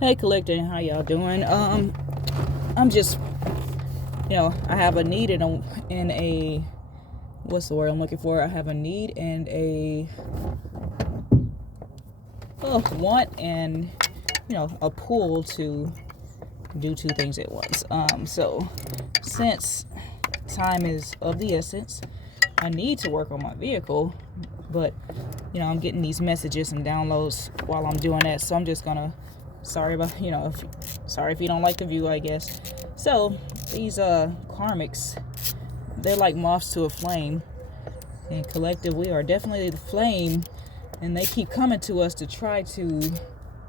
Hey, collecting, how y'all doing? I'm just, I have a need in a what's the word I'm looking for? I have a need and a want and a pull to do two things at once. So since time is of the essence, I need to work on my vehicle, but I'm getting these messages and downloads while I'm doing that, so I'm just gonna sorry if you don't like the view, I guess. So these karmics, they're like moths to a flame, and collective, we are definitely the flame, and they keep coming to us to try to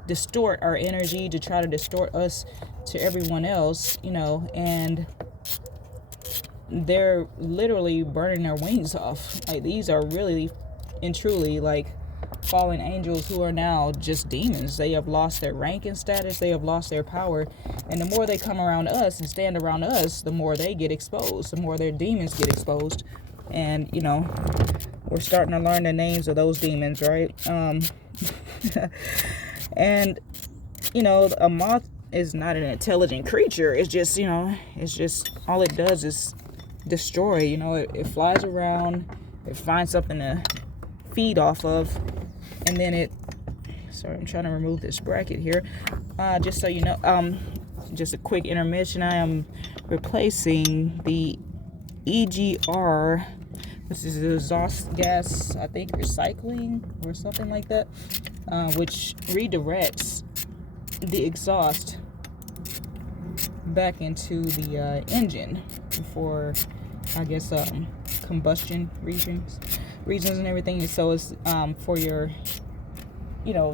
distort our energy, to try to distort us to everyone else, and they're literally burning their wings off. Like, these are really and truly like fallen angels who are now just demons. They have lost their rank and status, they have lost their power, and the more they come around us and stand around us, the more they get exposed, the more their demons get exposed. And we're starting to learn the names of those demons, right? And a moth is not an intelligent creature. It's just all it does is destroy. It flies around, it finds something to feed off of, and then sorry, I'm trying to remove this bracket here, just so you know. Just a quick intermission. I am replacing the EGR, which is exhaust gas, I think, recycling or something like that, which redirects the exhaust back into the engine for, I guess, combustion reasons and everything. So it's for your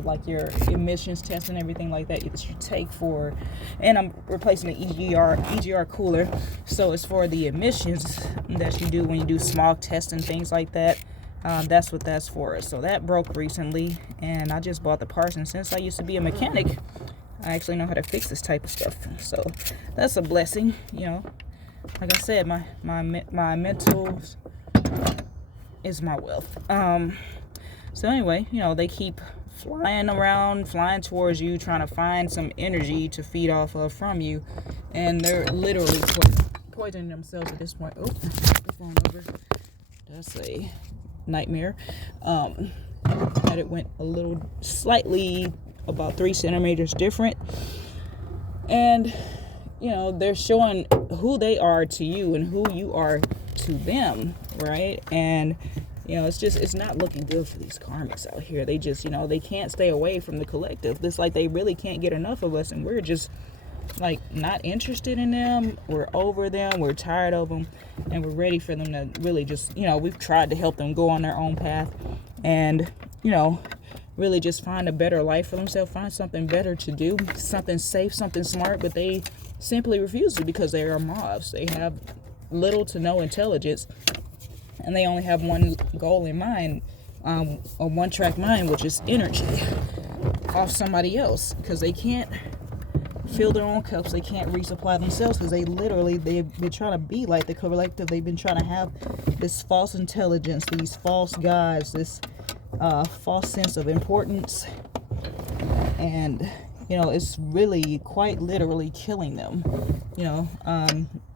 like your emissions test and everything like that you take for, and I'm replacing the EGR cooler, so it's for the emissions that you do when you do smog tests and things like that. That's what that's for. So that broke recently, and I just bought the parts, and since I used to be a mechanic, I actually know how to fix this type of stuff, so that's a blessing. Like I said, my mental is my wealth. So anyway, they keep flying towards you, trying to find some energy to feed off of from you, and they're literally poisoning themselves at this point. Oh, the phone over. That's a nightmare. That it went a little slightly about 3 centimeters different, and they're showing who they are to you and who you are to them, right? And it's not looking good for these karmics out here. They just they can't stay away from the collective. It's like they really can't get enough of us, and we're just like not interested in them. We're over them, we're tired of them, and we're ready for them to really just we've tried to help them go on their own path, and really just find a better life for themselves, find something better to do, something safe, something smart, but they simply refuse to, because they are mobs. They have little to no intelligence, and they only have one goal in mind, a one-track mind, which is energy off somebody else, because they can't fill their own cups, they can't resupply themselves, because they've been trying to be like the collective. They've been trying to have this false intelligence, these false gods, this false sense of importance, and it's really quite literally killing them.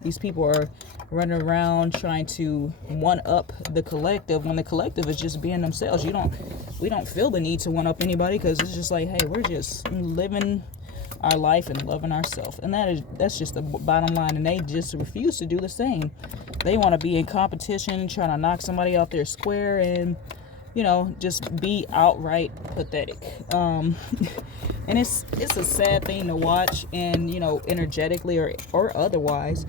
These people are running around trying to one up the collective, when the collective is just being themselves. We don't feel the need to one up anybody, because it's just like, hey, we're just living our life and loving ourselves, and that's just the bottom line. And they just refuse to do the same. They want to be in competition, trying to knock somebody out their square, and just be outright pathetic. And it's a sad thing to watch, and energetically or otherwise,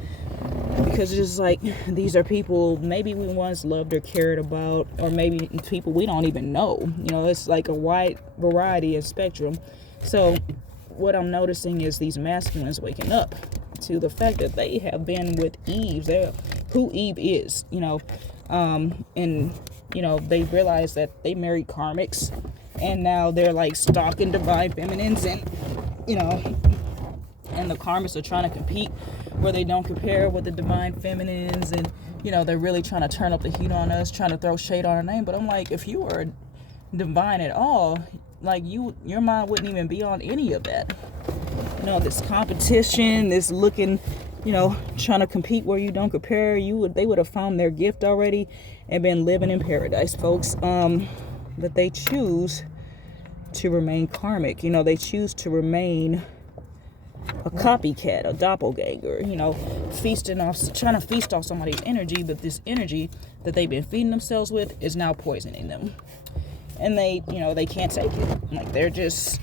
because it's just like, these are people maybe we once loved or cared about, or maybe people we don't even know. It's like a wide variety of spectrum. So what I'm noticing is these masculines waking up to the fact that they have been with Eve. They're who Eve is, and they realize that they married karmics, and now they're like stalking divine feminines, and and the karmics are trying to compete where they don't compare with the divine feminines, and they're really trying to turn up the heat on us, trying to throw shade on our name. But I'm like, if you were divine at all, like your mind wouldn't even be on any of that. this competition, this looking, trying to compete where you don't compare. They would have found their gift already and been living in paradise, folks. But they choose to remain karmic. They choose to remain a copycat, a doppelganger, trying to feast off somebody's energy, but this energy that they've been feeding themselves with is now poisoning them. And they can't take it. Like, they're just,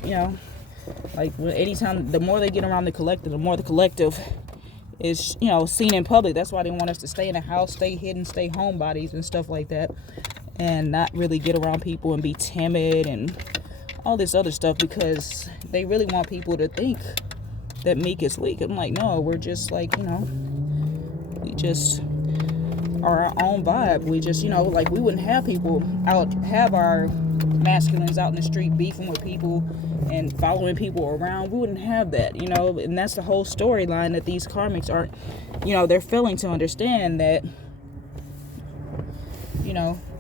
like, anytime, the more they get around the collective, the more the collective is, seen in public. That's why they want us to stay in the house, stay hidden, stay homebodies and stuff like that, and not really get around people and be timid and all this other stuff, because they really want people to think that meek is weak. I'm like, no, we're just like, we just are our own vibe. We just, like, we wouldn't have people have our masculines out in the street beefing with people and following people around. We wouldn't have that, and that's the whole storyline that these karmics aren't, they're failing to understand that,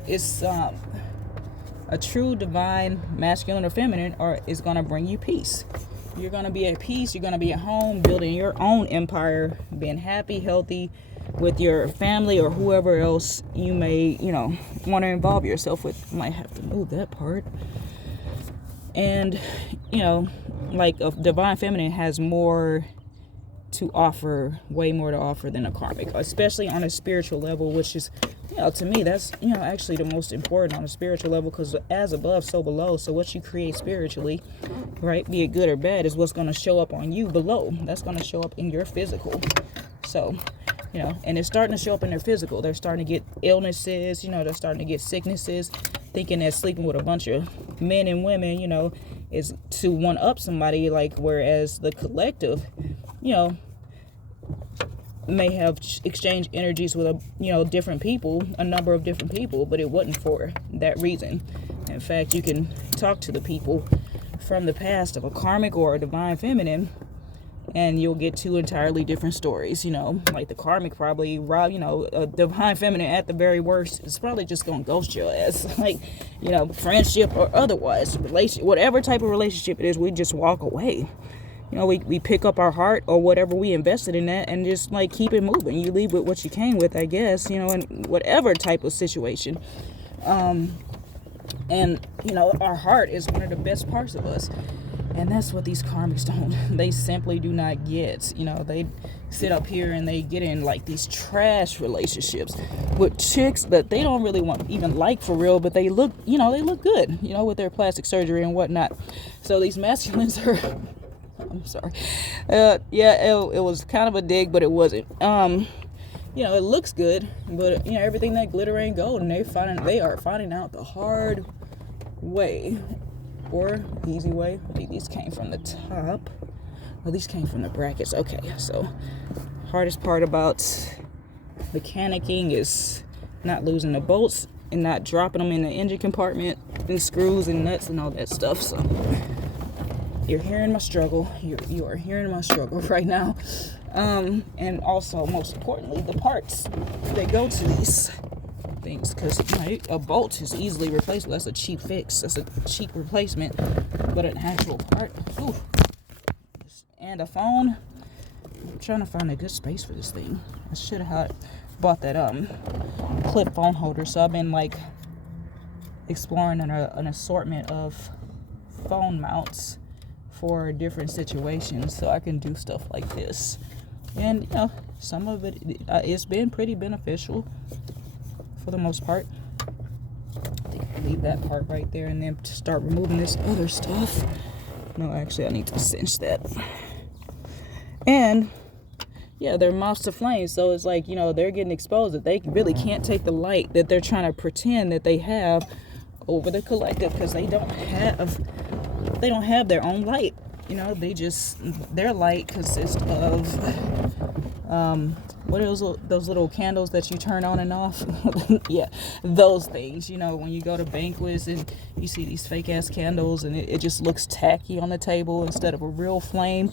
it's a true divine masculine or feminine is going to bring you peace. You're going to be at peace. You're going to be at home, building your own empire, being happy, healthy with your family or whoever else you may, want to involve yourself with. Might have to move that part. And, like, a divine feminine has more to offer, way more to offer than a karmic, especially on a spiritual level, which is, to me, that's, actually the most important on a spiritual level, because as above, so below. So what you create spiritually, right, be it good or bad, is what's going to show up on you below. That's going to show up in your physical. So, and it's starting to show up in their physical. They're starting to get illnesses, they're starting to get sicknesses, thinking that sleeping with a bunch of men and women, is to one up somebody, like, whereas the collective, may have exchanged energies with different people, a number of different people, but it wasn't for that reason. In fact, you can talk to the people from the past of a karmic or a divine feminine, and you'll get two entirely different stories. Like, the karmic probably, a divine feminine at the very worst is probably just gonna ghost your ass, like, friendship or otherwise, relationship, whatever type of relationship it is, we just walk away. We pick up our heart or whatever we invested in that and just, like, keep it moving. You leave with what you came with, I guess, in whatever type of situation. And, our heart is one of the best parts of us. And that's what these karmics don't. They simply do not get. They sit up here and they get in, like, these trash relationships with chicks that they don't really want, even like for real, but they look, they look good, with their plastic surgery and whatnot. So these masculines are... I'm sorry. It was kind of a dig, but it wasn't. It looks good, but everything that glitter ain't gold, and they are finding out the hard way or easy way. I think these came from the top. Oh, these came from the brackets. Okay, so hardest part about mechanicking is not losing the bolts and not dropping them in the engine compartment and screws and nuts and all that stuff. So you're hearing my struggle. You are hearing my struggle right now. And also, most importantly, the parts that go to these things. Because a bolt is easily replaceable. That's a cheap fix. That's a cheap replacement. But an actual part, ooh. And a phone. I'm trying to find a good space for this thing. I should have bought that clip phone holder. So I've been, like, exploring an assortment of phone mounts for different situations, so I can do stuff like this. And some of it, it's been pretty beneficial for the most part. I think I'll leave that part right there and then start removing this other stuff. No, actually, I need to cinch that. And they're moths to flames, so it's like, they're getting exposed, that they really can't take the light that they're trying to pretend that they have over the collective, because they don't have their own light. Their light consists of what are those little candles that you turn on and off? Yeah, those things. When you go to banquets and you see these fake ass candles and it just looks tacky on the table instead of a real flame.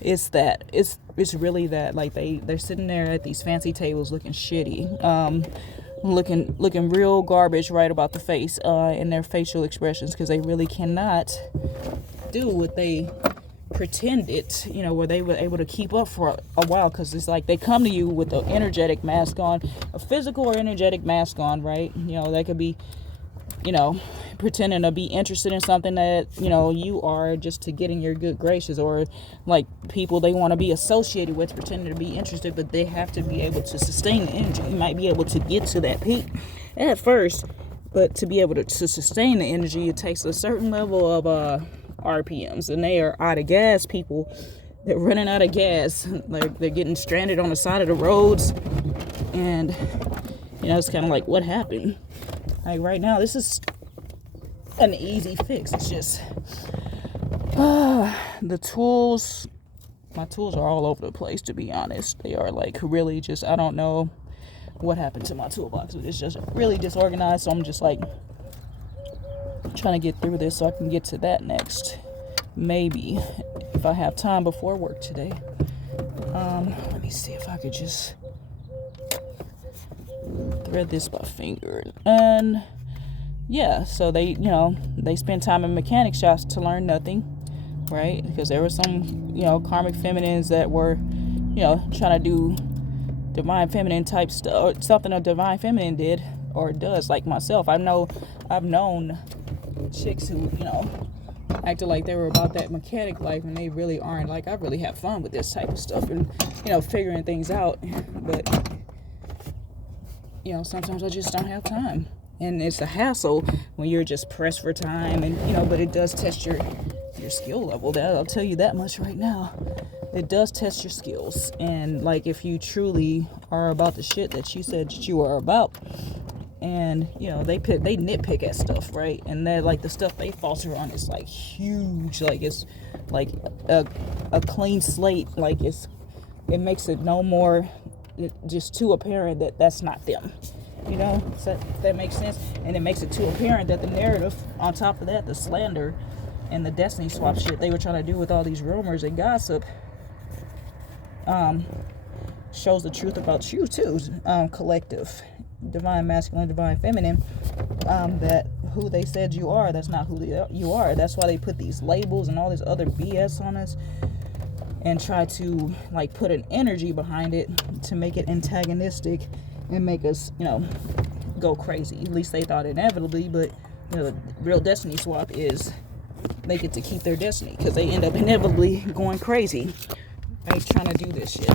It's that. It's really that. Like, they're sitting there at these fancy tables looking shitty. Looking real garbage right about the face in their facial expressions, because they really cannot do what they pretended, where they were able to keep up for a while, because it's like they come to you with an energetic mask on, a physical or energetic mask on, right? They could be, pretending to be interested in something that, you are, just to get in your good graces, or like people they want to be associated with, pretending to be interested, but they have to be able to sustain the energy. You might be able to get to that peak at first, but to be able to sustain the energy, it takes a certain level of RPMs, and they are out of gas, people. They're running out of gas. They're getting stranded on the side of the roads, and it's kind of like, what happened? Like right now, this is an easy fix. It's just the tools. My tools are all over the place, to be honest. They are like really just, I don't know what happened to my toolbox. It's just really disorganized, so I'm just like trying to get through this so I can get to that next, maybe, if I have time before work today. Let me see if I could just thread this by finger. And yeah, so they spend time in mechanic shops to learn nothing, right? Because there were some karmic feminines that were trying to do divine feminine type stuff, or something a divine feminine did or does, like myself. I've known chicks who acted like they were about that mechanic life, and they really aren't. Like, I really have fun with this type of stuff, and figuring things out, but sometimes I just don't have time, and it's a hassle when you're just pressed for time, and but it does test your skill level. That I'll tell you that much right now. It does test your skills, and like, if you truly are about the shit that you said that you are about, and they nitpick at stuff, right? And they're like, the stuff they falter on is like huge, like it's like a clean slate, like it makes it no more just too apparent that that's not them, so that makes sense. And it makes it too apparent that the narrative on top of that, the slander and the destiny swap shit they were trying to do with all these rumors and gossip, shows the truth about you too, collective, divine masculine, divine feminine, that who they said you are, that's not who you are. That's why they put these labels and all this other BS on us, and try to like put an energy behind it to make it antagonistic and make us go crazy. At least they thought inevitably, but the real destiny swap is they get to keep their destiny, because they end up inevitably going crazy, right, trying to do this shit.